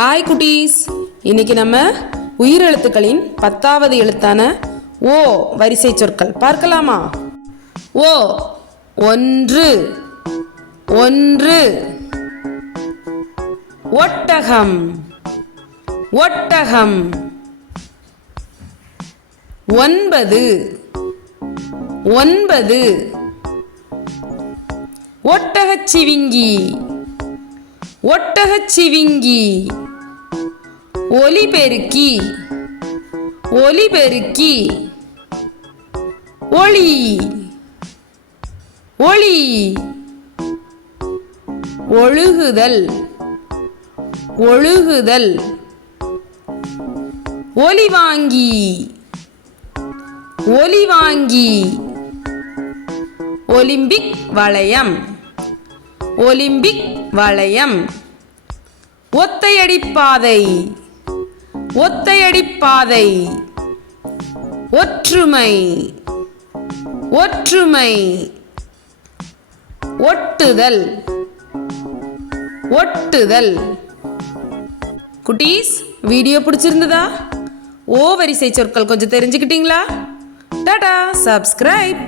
Hi குட்டீஸ், இன்னைக்கு நம்ம உயிரெழுத்துக்களின் 10வது எழுத்தான ஓ வரிசை சொற்கள் பார்க்கலாமா? ஓ. ஒன்று ஒன்று. ஒட்டகம் ஒட்டகம். ஒன்பது ஒன்பது. ஒட்டகச்சிவிங்கி ஒட்டகச்சிவிங்கி. ஒலிபெருக்கி ஒலிபெருக்கி. ஒளி ஒளி. ஒழுகுதல் ஒழுகுதல். ஒலிவாங்கி ஒலிவாங்கி. ஒலிம்பிக் வளையம் ஒலிம்பிக் வளையம். ஒத்தையடிப்பாதை ஒத்தையடிப்பாதை. ஒற்றுமை ஒற்றுமை. ஒட்டுதல் ஒட்டுதல். குட்டீஸ், வீடியோ பிடிச்சிருந்ததா? ஓ வரிசை சொற்கள் கொஞ்சம் தெரிஞ்சுக்கிட்டீங்களா? டாடா, சப்ஸ்கிரைப்.